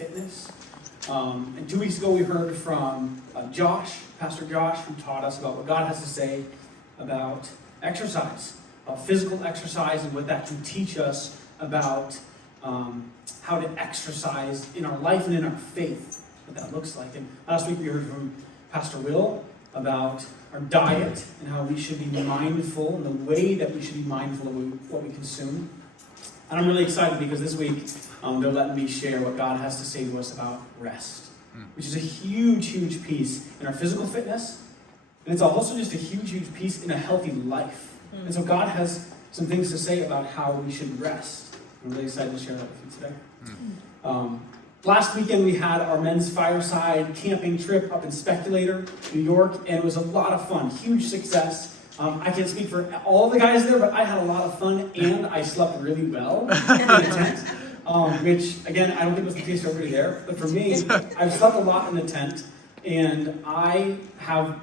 fitness. And 2 weeks ago we heard from Pastor Josh, who taught us about what God has to say about exercise, physical exercise, and what that can teach us about how to exercise in our life and in our faith, what that looks like. And last week we heard from Pastor Will about our diet and how we should be mindful, and the way that we should be mindful of what we consume. And I'm really excited because this week they're letting me share what God has to say to us about rest, which is a huge, huge piece in our physical fitness. And it's also just a huge, huge piece in a healthy life. And so God has some things to say about how we should rest. I'm really excited to share that with you today. Last weekend we had our men's fireside camping trip up in Speculator, New York, and it was a lot of fun, huge success. I can't speak for all the guys there, but I had a lot of fun, and I slept really well in the tent, which, again, I don't think was the case for everybody there. But for me, I've slept a lot in the tent, and I have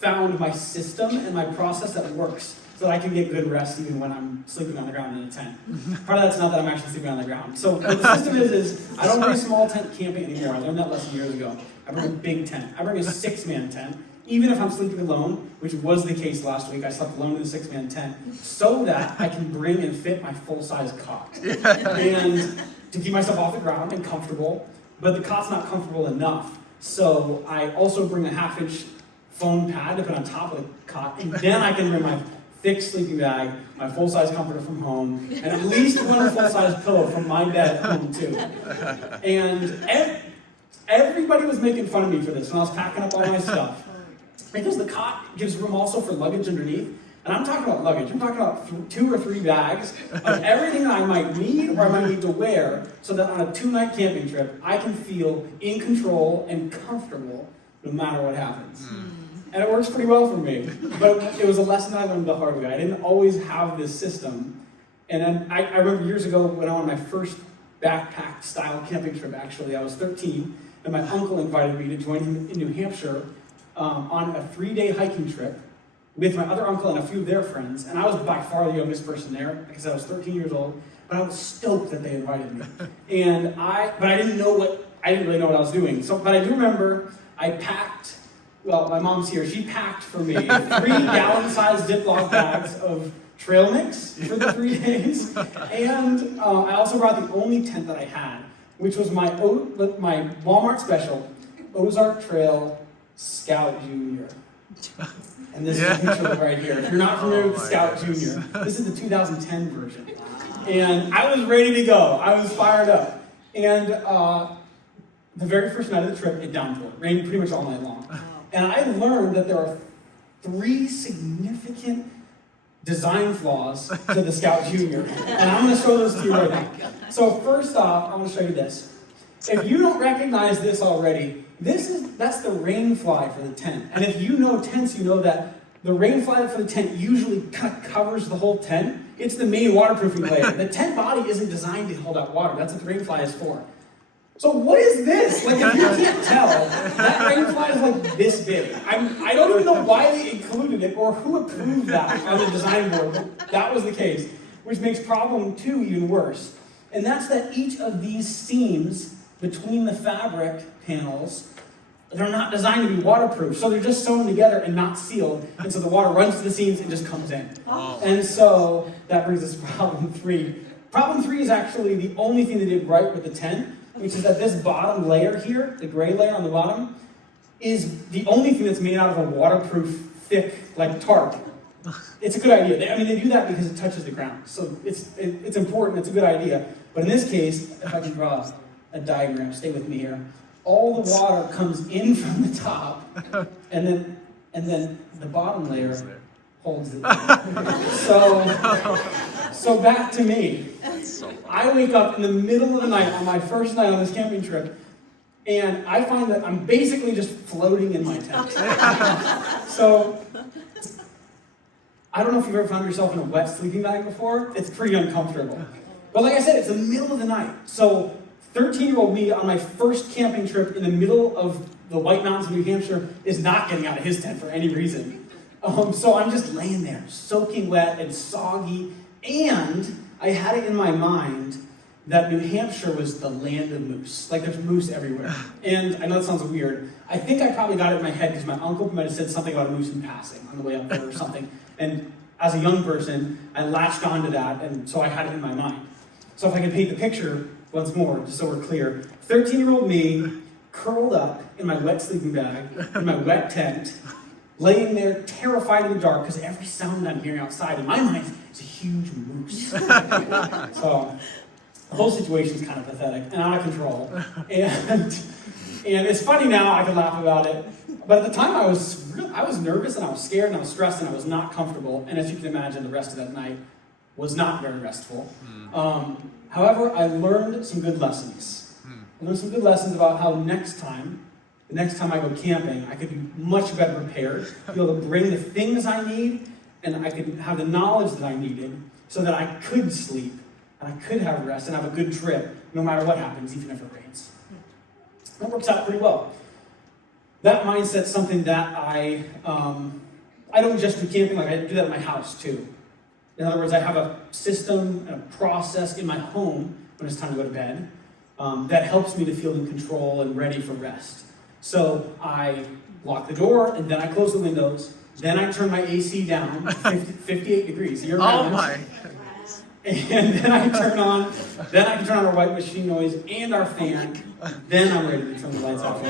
found my system and my process that works so that I can get good rest even when I'm sleeping on the ground in a tent. Part of that's not that I'm actually sleeping on the ground. So what the system is I don't bring a small tent camping anymore. I learned that lesson years ago. I bring a big tent. I bring a 6-man tent. Even if I'm sleeping alone, which was the case last week, I slept alone in a 6-man tent, so that I can bring and fit my full-size cot. And to keep myself off the ground and comfortable, but the cot's not comfortable enough. So I also bring a 1/2-inch foam pad to put on top of the cot, and then I can bring my thick sleeping bag, my full-size comforter from home, and at least one full-size pillow from my bed at home too. And everybody was making fun of me for this when I was packing up all my stuff. Because the cot gives room also for luggage underneath. And I'm talking about luggage. I'm talking about 2 or 3 bags of everything that I might need or I might need to wear, so that on a 2-night camping trip, I can feel in control and comfortable no matter what happens. And it works pretty well for me. But it was a lesson I learned the hard way. I didn't always have this system. And then I remember years ago when I went on my first backpack-style camping trip, actually. I was 13, and my uncle invited me to join him in New Hampshire on a 3-day hiking trip with my other uncle and a few of their friends. And I was by far the youngest person there, because I was 13 years old. But I was stoked that they invited me. But I didn't really know what I was doing. But I do remember I packed. Well, my mom's here. She packed for me 3 gallon-sized Ziploc bags of trail mix for the 3 days. And I also brought the only tent that I had, which was my Walmart special, Ozark Trail Scout Junior. And this is a picture of it right here. If you're not familiar with Scout Junior, this is the 2010 version. And I was ready to go. I was fired up. And the very first night of the trip, it downpoured. It rained pretty much all night long. And I learned that there are 3 significant design flaws to the Scout Junior. And I'm going to show those to you right now. So first off, I'm going to show you this. If you don't recognize this already, that's the rain fly for the tent. And if you know tents, you know that the rain fly for the tent usually kind of covers the whole tent. It's the main waterproofing layer. The tent body isn't designed to hold out water. That's what the rain fly is for. So what is this? Like, if you can't tell, that rain fly is like this big. I don't even know why they included it or who approved that on the design board, but that was the case, which makes problem 2 even worse. And that's that each of these seams between the fabric panels, they're not designed to be waterproof. So they're just sewn together and not sealed. And so the water runs to the seams and just comes in. Oh. And so that brings us to problem 3. Problem 3 is actually the only thing they did right with the tent, which is that this bottom layer here, the gray layer on the bottom, is the only thing that's made out of a waterproof, thick, like tarp. It's a good idea. They do that because it touches the ground. So it's important, it's a good idea. But in this case, if I can draw a diagram, stay with me here. All the water comes in from the top, and then the bottom layer holds it. So back to me. I wake up in the middle of the night on my first night on this camping trip, and I find that I'm basically just floating in my tent. So I don't know if you've ever found yourself in a wet sleeping bag before. It's pretty uncomfortable. But like I said, it's the middle of the night. So 13-year-old me on my first camping trip in the middle of the White Mountains of New Hampshire is not getting out of his tent for any reason. So I'm just laying there, soaking wet and soggy, and I had it in my mind that New Hampshire was the land of moose. Like, there's moose everywhere. And I know that sounds weird. I think I probably got it in my head because my uncle might have said something about a moose in passing on the way up there or something. And as a young person, I latched onto that, and so I had it in my mind. So if I can paint the picture once more, just so we're clear, 13-year-old me, curled up in my wet sleeping bag, in my wet tent, laying there terrified in the dark because every sound I'm hearing outside in my mind is a huge moose. So the whole situation is kind of pathetic and out of control. And it's funny now, I can laugh about it. But at the time I was nervous and I was scared and I was stressed and I was not comfortable. And as you can imagine, the rest of that night was not very restful. However, I learned some good lessons. I learned some good lessons about how the next time I go camping, I could be much better prepared, be able to bring the things I need, and I could have the knowledge that I needed so that I could sleep, and I could have rest, and have a good trip, no matter what happens, even if it rains. That works out pretty well. That mindset's something that I don't just do camping, like I do that in my house too. In other words, I have a system and a process in my home when it's time to go to bed that helps me to feel in control and ready for rest. So I lock the door, and then I close the windows. Then I turn my AC down to 58 degrees year round. Oh my! And then I turn on our white machine noise and our fan. Then I'm ready to turn the lights off.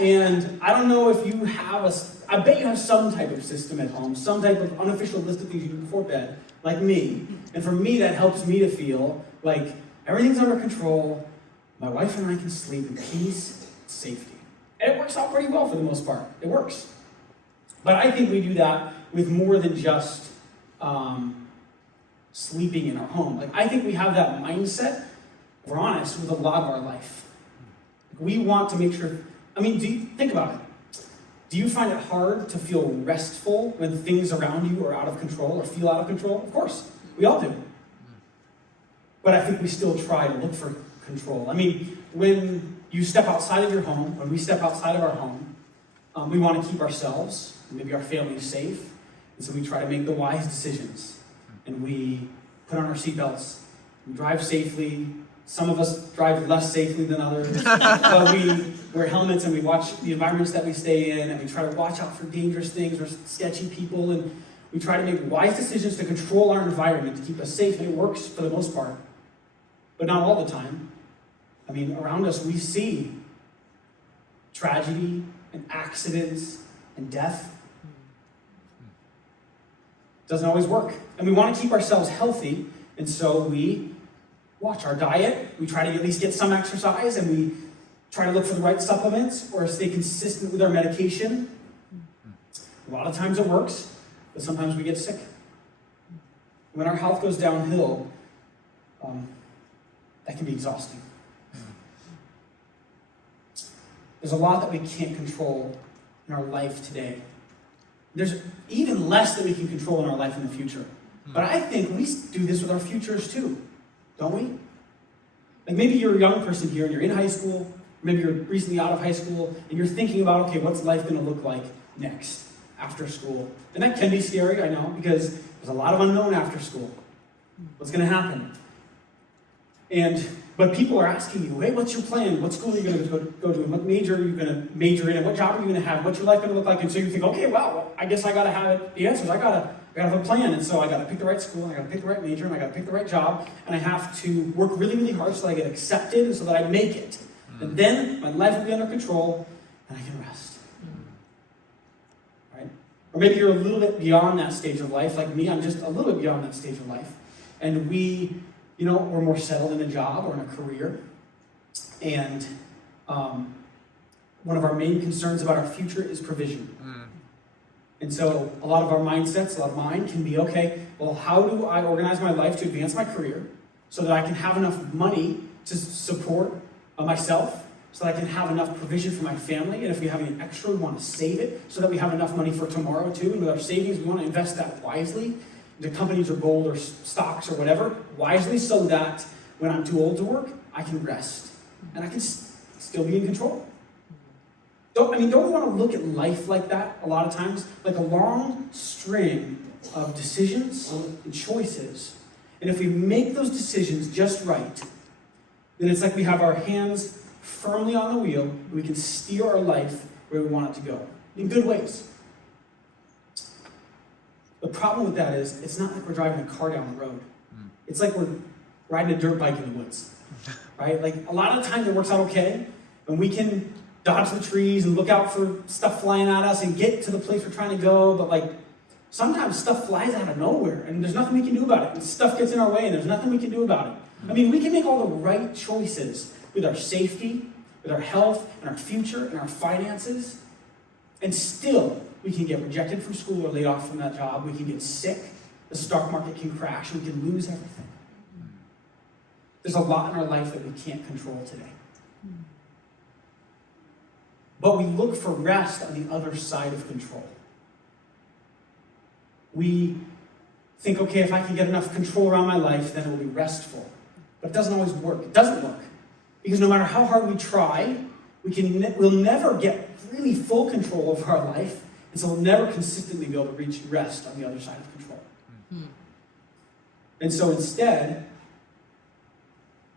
And I don't know if you have I bet you have some type of system at home, some type of unofficial list of things you do before bed, like me. And for me, that helps me to feel like everything's under control. My wife and I can sleep in peace and safety. And it works out pretty well for the most part. It works. But I think we do that with more than just sleeping in our home. Like, I think we have that mindset, if we're honest, with a lot of our life. We want to make sure, think about it. Do you find it hard to feel restful when things around you are out of control or feel out of control? Of course, we all do. But I think we still try to look for control. When you step outside of your home, when we step outside of our home, we want to keep ourselves, maybe our family, safe. And so we try to make the wise decisions. And we put on our seatbelts, we drive safely. Some of us drive less safely than others. But we wear helmets and we watch the environments that we stay in, and we try to watch out for dangerous things or sketchy people. And we try to make wise decisions to control our environment, to keep us safe. And it works for the most part, but not all the time. Around us we see tragedy and accidents and death. It doesn't always work. And we want to keep ourselves healthy, and so we watch our diet. We try to at least get some exercise, and we try to look for the right supplements or stay consistent with our medication. A lot of times it works, but sometimes we get sick. When our health goes downhill, that can be exhausting. There's a lot that we can't control in our life today. There's even less that we can control in our life in the future. But I think we do this with our futures too, don't we? Like, maybe you're a young person here and you're in high school, maybe you're recently out of high school, and you're thinking about, okay, what's life going to look like next, after school? And that can be scary, I know, because there's a lot of unknown after school. What's going to happen? But people are asking you, hey, what's your plan? What school are you going to go to? And what major are you going to major in? And what job are you going to have? What's your life going to look like? And so you think, okay, well, I guess I got to have the answers. I got to have a plan. And so I got to pick the right school, and I got to pick the right major, and I got to pick the right job, and I have to work really, really hard so that I get accepted and so that I make it. And then my life will be under control, and I can rest. Right? Or maybe you're a little bit beyond that stage of life, like me. I'm just a little bit beyond that stage of life. And we're more settled in a job or in a career. And one of our main concerns about our future is provision. And so a lot of our mindsets, a lot of mine can be, okay, well, how do I organize my life to advance my career so that I can have enough money to support myself, so that I can have enough provision for my family, and if we have any extra, we want to save it so that we have enough money for tomorrow too, and with our savings, we want to invest that wisely into companies or gold or stocks or whatever, wisely, so that when I'm too old to work, I can rest, and I can still be in control. Don't we want to look at life like that a lot of times? Like a long string of decisions and choices. And if we make those decisions just right, then it's like we have our hands firmly on the wheel, and we can steer our life where we want it to go, in good ways. The problem with that is, it's not like we're driving a car down the road. It's like we're riding a dirt bike in the woods, right? Like, a lot of the time it works out okay, and we can dodge the trees and look out for stuff flying at us and get to the place we're trying to go, but like, sometimes stuff flies out of nowhere, and there's nothing we can do about it. And stuff gets in our way, and there's nothing we can do about it. I mean, we can make all the right choices with our safety, with our health, and our future, and our finances, and still, we can get rejected from school or laid off from that job. We can get sick. The stock market can crash. We can lose everything. There's a lot in our life that we can't control today. But we look for rest on the other side of control. We think, okay, if I can get enough control around my life, then it will be restful. But it doesn't always work. It doesn't work. Because no matter how hard we try, we'll never get really full control over our life. And so we'll never consistently be able to reach rest on the other side of control. And so instead,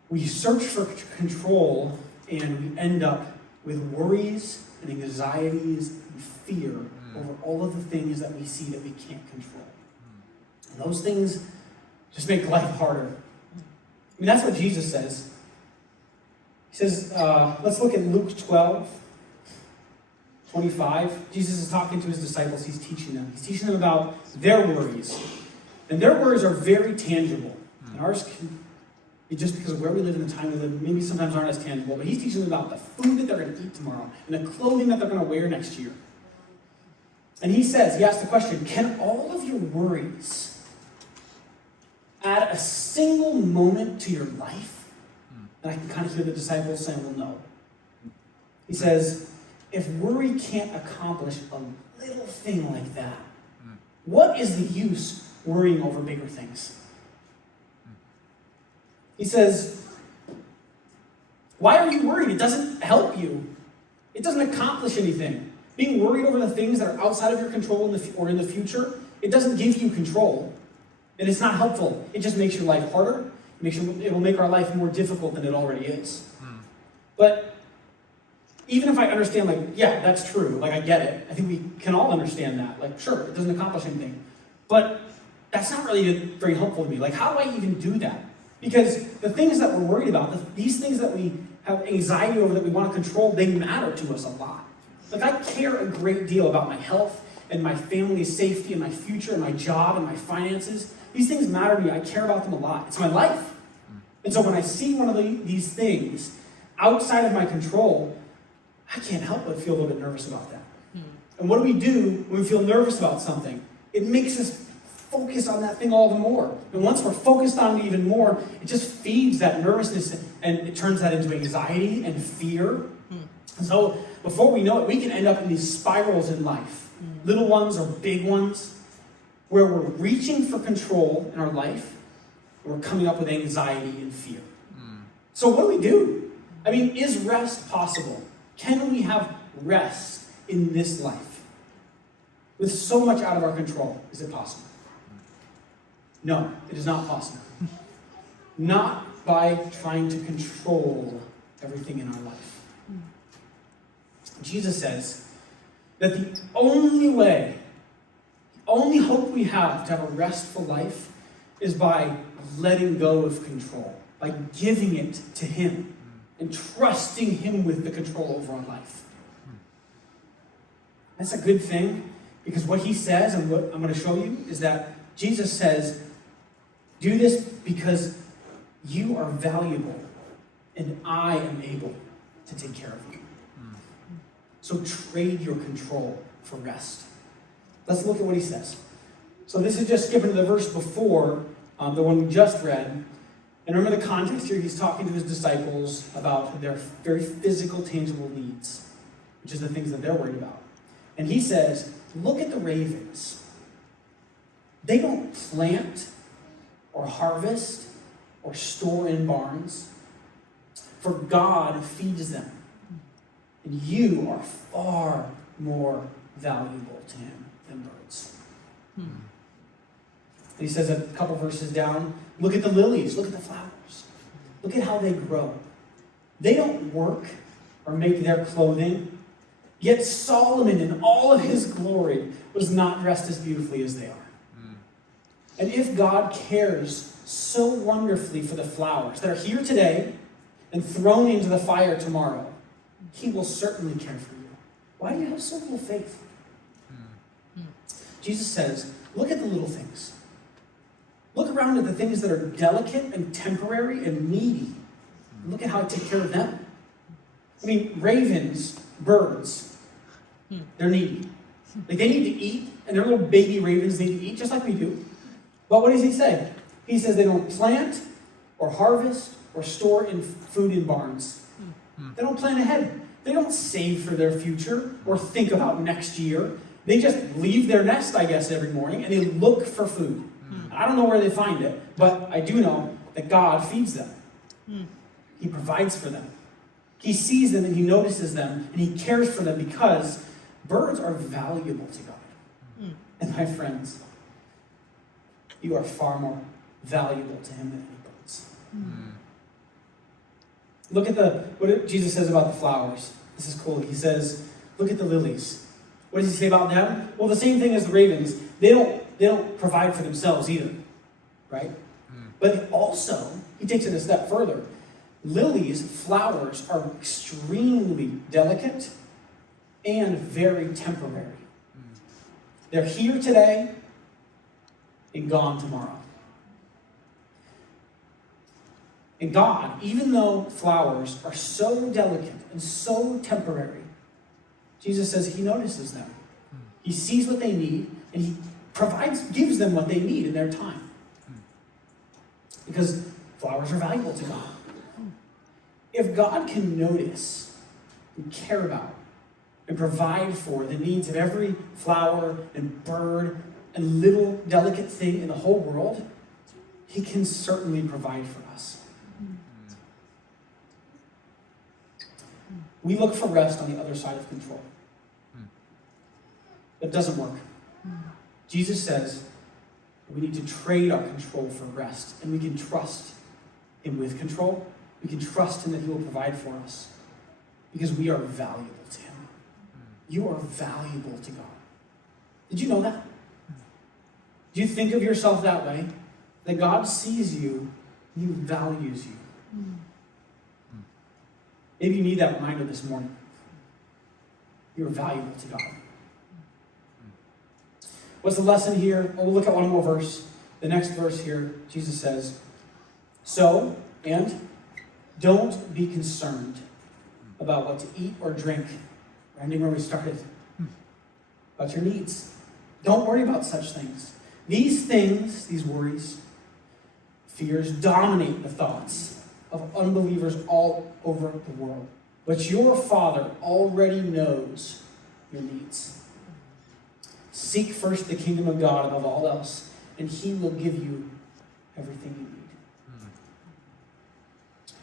we search for control, and we end up with worries and anxieties and fear over all of the things that we see that we can't control. And those things just make life harder. I mean, that's what Jesus says. He says, let's look at Luke 12:25. Jesus is talking to his disciples. He's teaching them. He's teaching them about their worries. And their worries are very tangible. And ours can be just because of where we live and the time we live, maybe sometimes aren't as tangible. But he's teaching them about the food that they're going to eat tomorrow and the clothing that they're going to wear next year. And he asks the question, can all of your worries add a single moment to your life? And I can kind of hear the disciples saying, well, no. He says, if worry can't accomplish a little thing like that, what is the use worrying over bigger things? He says, why are you worried? It doesn't help you. It doesn't accomplish anything. Being worried over the things that are outside of your control or in the future, it doesn't give you control. And it's not helpful. It just makes your life harder. It will make our life more difficult than it already is. But even if I understand, that's true, I get it. I think we can all understand that. Sure, it doesn't accomplish anything. But that's not really very helpful to me. How do I even do that? Because the things that we're worried about, these things that we have anxiety over, that we want to control, they matter to us a lot. I care a great deal about my health and my family's safety and my future and my job and my finances. These things matter to me. I care about them a lot. It's my life. And so when I see one of these things outside of my control, I can't help but feel a little bit nervous about that. And what do we do when we feel nervous about something? It makes us focus on that thing all the more. And once we're focused on it even more, it just feeds that nervousness, and it turns that into anxiety and fear. And so before we know it, we can end up in these spirals in life, little ones or big ones, where we're reaching for control in our life, and we're coming up with anxiety and fear. So what do? I mean, is rest possible? Can we have rest in this life? With so much out of our control, is it possible? No, it is not possible. Not by trying to control everything in our life. Jesus says that the only way, the only hope we have to have a restful life is by letting go of control, by giving it to Him and trusting Him with the control over our life. That's a good thing, because what He says, and what I'm going to show you, is that Jesus says, do this because you are valuable and I am able to take care of you. So trade your control for rest. Let's look at what He says. So this is just skipping to the verse before, the one we just read. And remember the context here, He's talking to His disciples about their very physical, tangible needs, which is the things that they're worried about. And He says, look at the ravens. They don't plant or harvest or store in barns, for God feeds them. And you are far more valuable to Him than birds. he says a couple verses down, look at the lilies, look at the flowers. Look at how they grow. They don't work or make their clothing, yet Solomon in all of his glory was not dressed as beautifully as they are. And if God cares so wonderfully for the flowers that are here today and thrown into the fire tomorrow, he will certainly care for you. Why do you have so little faith? Jesus says, look at the little things. Look around at the things that are delicate and temporary and needy. Look at how I take care of them. I mean, ravens, birds, they're needy. Like, they need to eat, and their little baby ravens need to eat just like we do. But what does he say? He says they don't plant or harvest or store in food in barns. They don't plan ahead. They don't save for their future or think about next year. They just leave their nest, I guess, every morning, and they look for food. I don't know where they find it, but I do know that God feeds them. He provides for them. He sees them and he notices them and he cares for them because birds are valuable to God. And my friends, you are far more valuable to him than any birds. Look at what Jesus says about the flowers. This is cool. He says, look at the lilies. What does he say about them? Well, the same thing as the ravens. They don't provide for themselves either, right? But also, he takes it a step further. Lilies, flowers, are extremely delicate and very temporary. They're here today and gone tomorrow. And God, even though flowers are so delicate and so temporary, Jesus says he notices them. He sees what they need, and he gives them what they need in their time. Because flowers are valuable to God. If God can notice and care about and provide for the needs of every flower and bird and little delicate thing in the whole world, he can certainly provide for us. We look for rest on the other side of control. It doesn't work. Jesus says we need to trade our control for rest, and we can trust him with control. We can trust him that he will provide for us because we are valuable to him. You are valuable to God. Did you know that? Do you think of yourself that way? That God sees you, he values you. Maybe you need that reminder this morning. You're valuable to God. What's the lesson here? Well, we'll look at one more verse. The next verse here, Jesus says, so, and don't be concerned about what to eat or drink. Remember where we started? About your needs. Don't worry about such things. These things, these worries, fears, dominate the thoughts of unbelievers all over the world. But your Father already knows your needs. Seek first the kingdom of God above all else, and he will give you everything you need.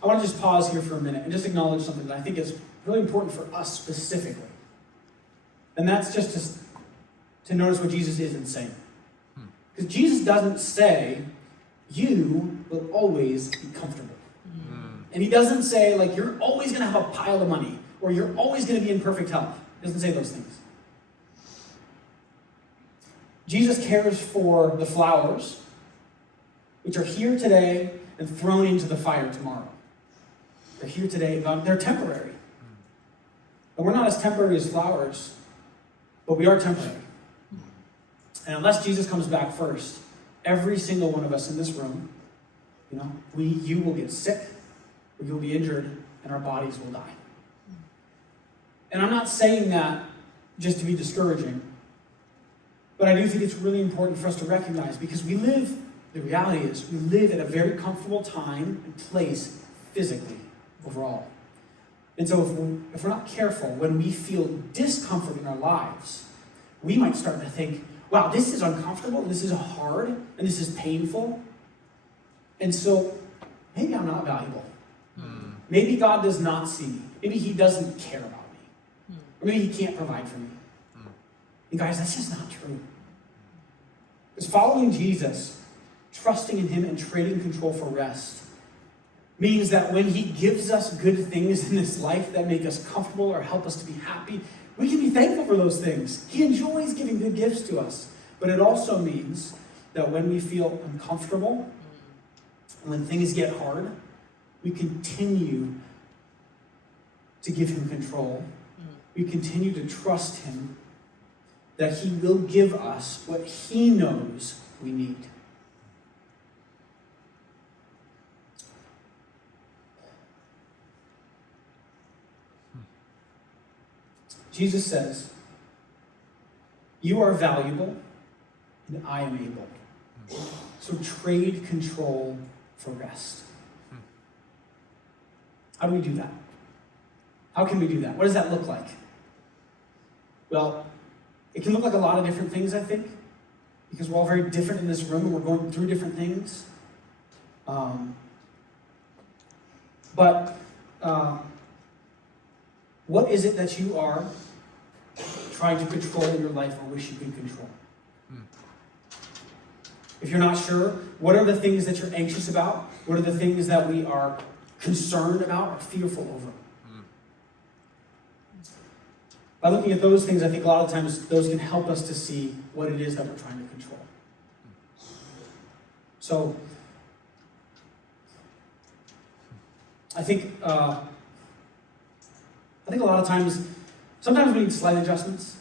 I want to just pause here for a minute and just acknowledge something that I think is really important for us specifically. And that's just to notice what Jesus isn't saying. Because Jesus doesn't say, you will always be comfortable. And he doesn't say, like, you're always going to have a pile of money, or you're always going to be in perfect health. He doesn't say those things. Jesus cares for the flowers, which are here today and thrown into the fire tomorrow. They're here today, they're temporary. And we're not as temporary as flowers, but we are temporary. And unless Jesus comes back first, every single one of us in this room, you will get sick, or you'll be injured, and our bodies will die. And I'm not saying that just to be discouraging, but I do think it's really important for us to recognize, because the reality is, we live at a very comfortable time and place physically, overall. And so if we're not careful, when we feel discomfort in our lives, we might start to think, wow, this is uncomfortable, this is hard, and this is painful. And so maybe I'm not valuable. Maybe God does not see me. Maybe he doesn't care about me. Or maybe he can't provide for me. And guys, that's just not true. Because following Jesus trusting in him and trading control for rest means that when he gives us good things in this life that make us comfortable or help us to be happy, we can be thankful for those things. He enjoys giving good gifts to us. But it also means that when we feel uncomfortable, when things get hard, we continue to give him control. We continue to trust him that he will give us what he knows we need. Jesus says, "You are valuable, and I am able. So trade control for rest." How do we do that? How can we do that? What does that look like? Well, it can look like a lot of different things, I think, because we're all very different in this room and we're going through different things. What is it that you are trying to control in your life or wish you could control? If you're not sure, what are the things that you're anxious about? What are the things that we are concerned about or fearful over? By looking at those things, I think a lot of times those can help us to see what it is that we're trying to control. So, I think a lot of times, sometimes we need slight adjustments.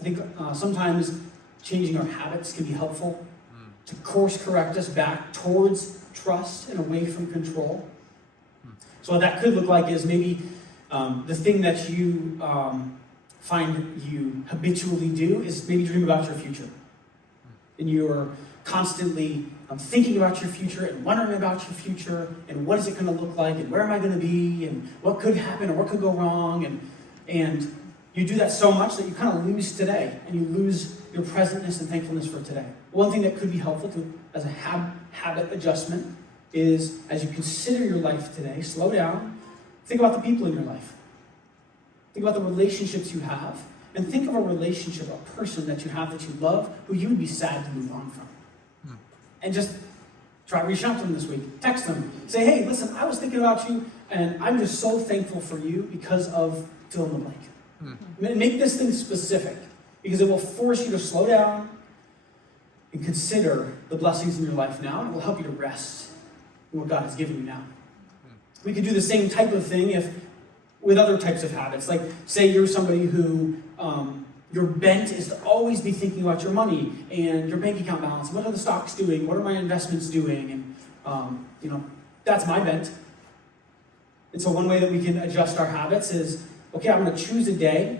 I think sometimes changing our habits can be helpful to course correct us back towards trust and away from control. So what that could look like is maybe the thing that you find you habitually do is maybe dream about your future. And you're constantly thinking about your future and wondering about your future and what is it going to look like and where am I going to be and what could happen or what could go wrong. And you do that so much that you kind of lose today and you lose your presentness and thankfulness for today. One thing that could be helpful as a habit adjustment is as you consider your life today, slow down, think about the people in your life. Think about the relationships you have, and think of a relationship, a person that you have that you love, who you would be sad to move on from. And just try to reach out to them this week. Text them. Say, hey, listen, I was thinking about you, and I'm just so thankful for you because of fill in the blank. Make this thing specific, because it will force you to slow down and consider the blessings in your life now, and it will help you to rest in what God has given you now. We could do the same type of thing with other types of habits. Like, say you're somebody who your bent is to always be thinking about your money and your bank account balance. What are the stocks doing? What are my investments doing? And that's my bent. And so one way that we can adjust our habits is, okay, I'm going to choose a day.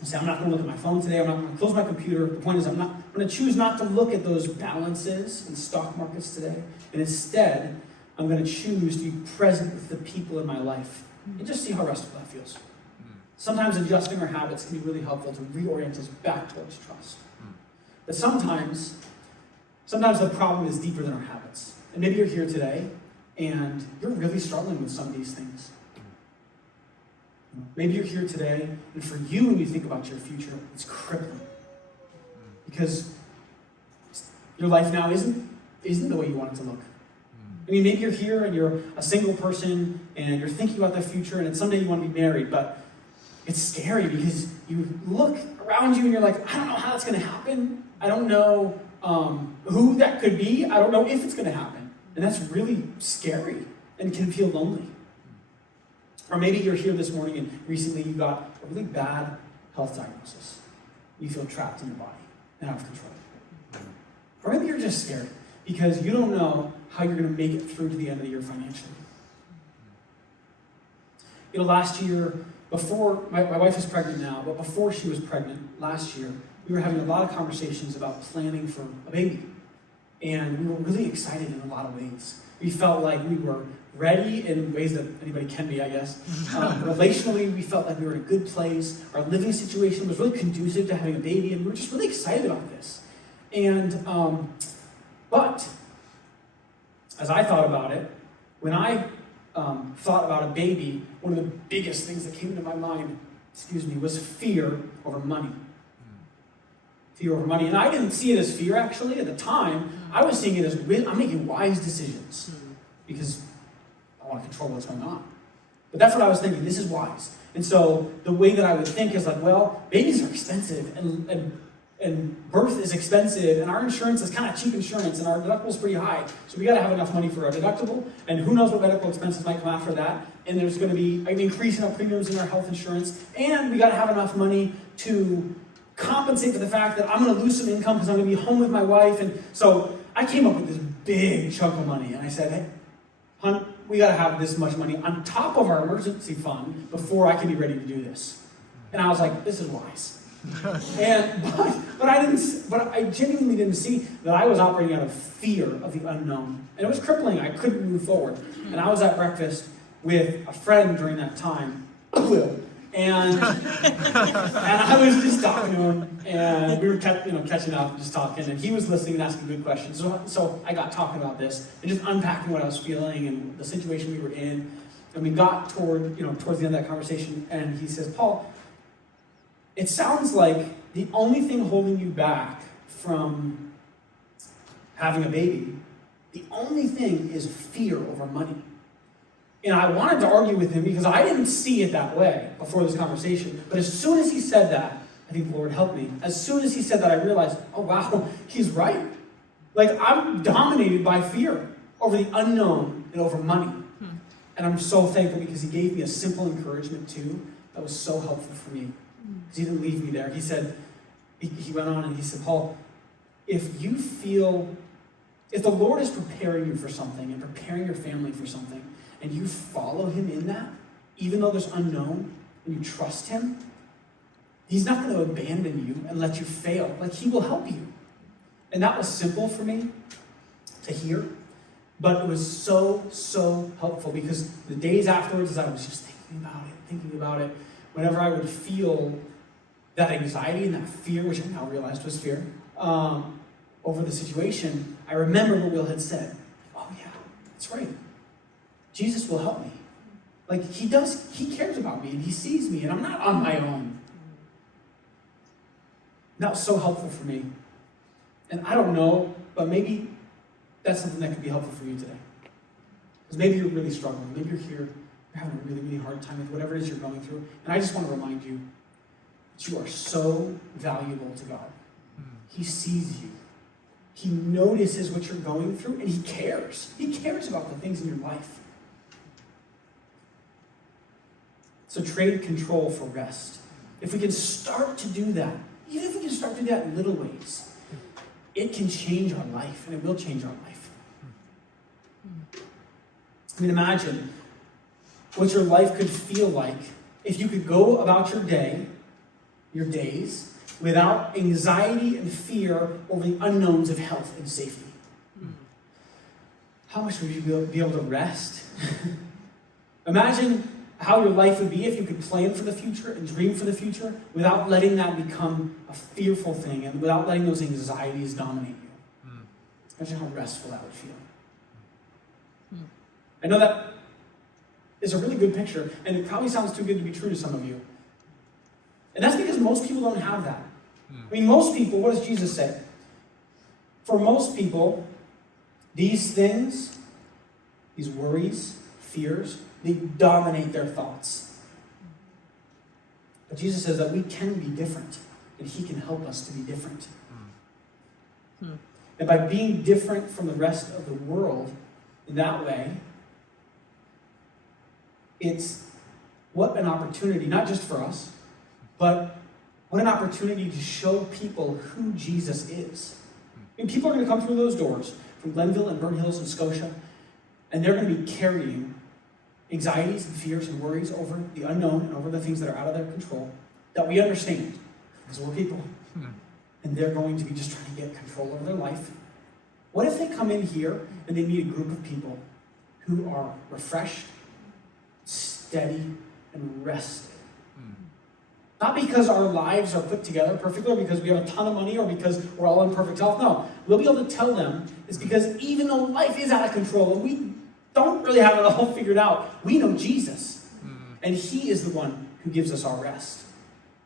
And say, I'm not going to look at my phone today. I'm not going to close my computer. The point is, I'm going to choose not to look at those balances in stock markets today. And instead, I'm going to choose to be present with the people in my life and just see how restful that feels. Sometimes adjusting our habits can be really helpful to reorient us back towards trust. But sometimes the problem is deeper than our habits. And maybe you're here today and you're really struggling with some of these things. Maybe you're here today, and for you, when you think about your future, it's crippling. Because your life now isn't the way you want it to look. I mean, maybe you're here and you're a single person and you're thinking about the future and someday you want to be married, but it's scary because you look around you and you're like, I don't know how that's going to happen. I don't know who that could be. I don't know if it's going to happen. And that's really scary and can feel lonely. Or maybe you're here this morning and recently you got a really bad health diagnosis. You feel trapped in your body and out of control. Or maybe you're just scared because you don't know how you're going to make it through to the end of the year financially. Last year, before, my wife is pregnant now, but before she was pregnant last year, we were having a lot of conversations about planning for a baby. And we were really excited in a lot of ways. We felt like we were ready in ways that anybody can be, I guess. Relationally, we felt like we were in a good place. Our living situation was really conducive to having a baby, and we were just really excited about this. And, but, as I thought about it, when I thought about a baby, one of the biggest things that came into my mind, was fear over money. Fear over money. And I didn't see it as fear, actually. At the time, I was seeing it as I'm making wise decisions because I want to control what's going on. But that's what I was thinking. This is wise. And so the way that I would think is like, well, babies are expensive and birth is expensive and our insurance is kind of cheap insurance and our deductible is pretty high. So we got to have enough money for our deductible, and who knows what medical expenses might come after that. And there's going to be an increase in our premiums in our health insurance, and we got to have enough money to compensate for the fact that I'm going to lose some income because I'm going to be home with my wife. And so I came up with this big chunk of money, and I said, hey, hon, we got to have this much money on top of our emergency fund before I can be ready to do this. And I was like, this is wise. But I genuinely didn't see that I was operating out of fear of the unknown. And it was crippling. I couldn't move forward. And I was at breakfast with a friend during that time, Will. And I was just talking to him, and we were catching up, just talking, and he was listening and asking good questions. So I got talking about this and just unpacking what I was feeling and the situation we were in. And we got towards the end of that conversation, and he says, Paul, it sounds like the only thing holding you back from having a baby, the only thing is fear over money. And I wanted to argue with him because I didn't see it that way before this conversation. But as soon as he said that, I think the Lord helped me. As soon as he said that, I realized, oh wow, he's right. Like, I'm dominated by fear over the unknown and over money. And I'm so thankful because he gave me a simple encouragement too that was so helpful for me. Because he didn't leave me there. He said, he went on and he said, Paul, if the Lord is preparing you for something and preparing your family for something, and you follow him in that, even though there's unknown, and you trust him, he's not going to abandon you and let you fail. Like, he will help you. And that was simple for me to hear, but it was so, so helpful because the days afterwards, as I was just thinking about it, whenever I would feel that anxiety and that fear, which I now realized was fear, over the situation, I remember what Will had said. Oh yeah, that's right. Jesus will help me. Like, he cares about me and he sees me and I'm not on my own. That was so helpful for me. And I don't know, but maybe that's something that could be helpful for you today. Because maybe you're really struggling. Maybe you're here, you're having a really, really hard time with whatever it is you're going through. And I just want to remind you that you are so valuable to God. He sees you. He notices what you're going through and he cares. He cares about the things in your life. So trade control for rest. If we can start to do that, even if we can start to do that in little ways, it can change our life, and it will change our life. I mean, imagine what your life could feel like if you could go about your days, without anxiety and fear over the unknowns of health and safety. How much would you be able to rest? Imagine how your life would be if you could plan for the future and dream for the future without letting that become a fearful thing and without letting those anxieties dominate you. Imagine how restful that would feel. I know that is a really good picture, and it probably sounds too good to be true to some of you. And that's because most people don't have that. I mean, most people, what does Jesus say? For most people, these things, these worries, fears, they dominate their thoughts. But Jesus says that we can be different, and he can help us to be different. And by being different from the rest of the world in that way, it's what an opportunity, not just for us, but what an opportunity to show people who Jesus is. I mean, people are going to come through those doors from Glenville and Burnt Hills and Scotia, and they're going to be carrying anxieties and fears and worries over the unknown and over the things that are out of their control that we understand because we're people. And they're going to be just trying to get control over their life. What if they come in here and they meet a group of people who are refreshed, steady, and rested? Not because our lives are put together perfectly, or because we have a ton of money, or because we're all in perfect health. No, we'll be able to tell them it's because even though life is out of control and we don't really have it all figured out, we know Jesus. And he is the one who gives us our rest.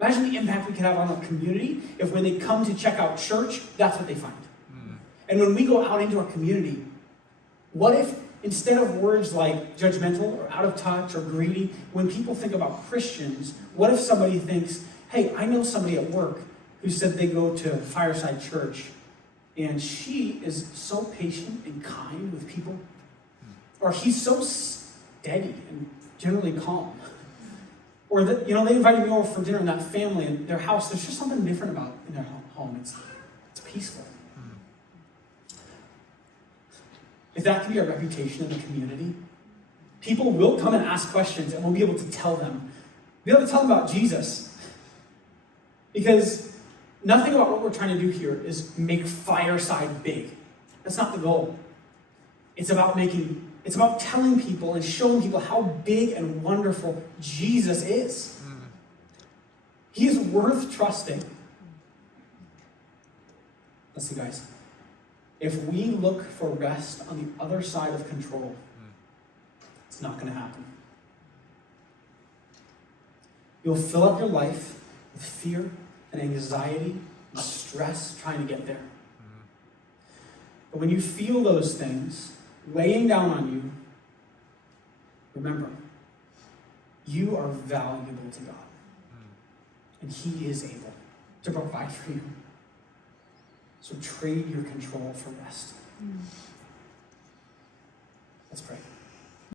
Imagine the impact we could have on our community if when they come to check out church, that's what they find. And when we go out into our community, what if instead of words like judgmental or out of touch or greedy, when people think about Christians, what if somebody thinks, hey, I know somebody at work who said they go to Fireside Church, and she is so patient and kind with people, or he's so steady and generally calm. Or that, they invited me over for dinner in that family in their house. There's just something different about in their home. It's peaceful. If that can be our reputation in the community, people will come and ask questions and we'll be able to tell them. Be able to tell them about Jesus. Because nothing about what we're trying to do here is make Fireside big. That's not the goal. It's about telling people and showing people how big and wonderful Jesus is. He is worth trusting. Listen, guys. If we look for rest on the other side of control, it's not going to happen. You'll fill up your life with fear and anxiety and stress trying to get there. But when you feel those things weighing down on you, remember, you are valuable to God. And He is able to provide for you. So trade your control for rest. Let's pray.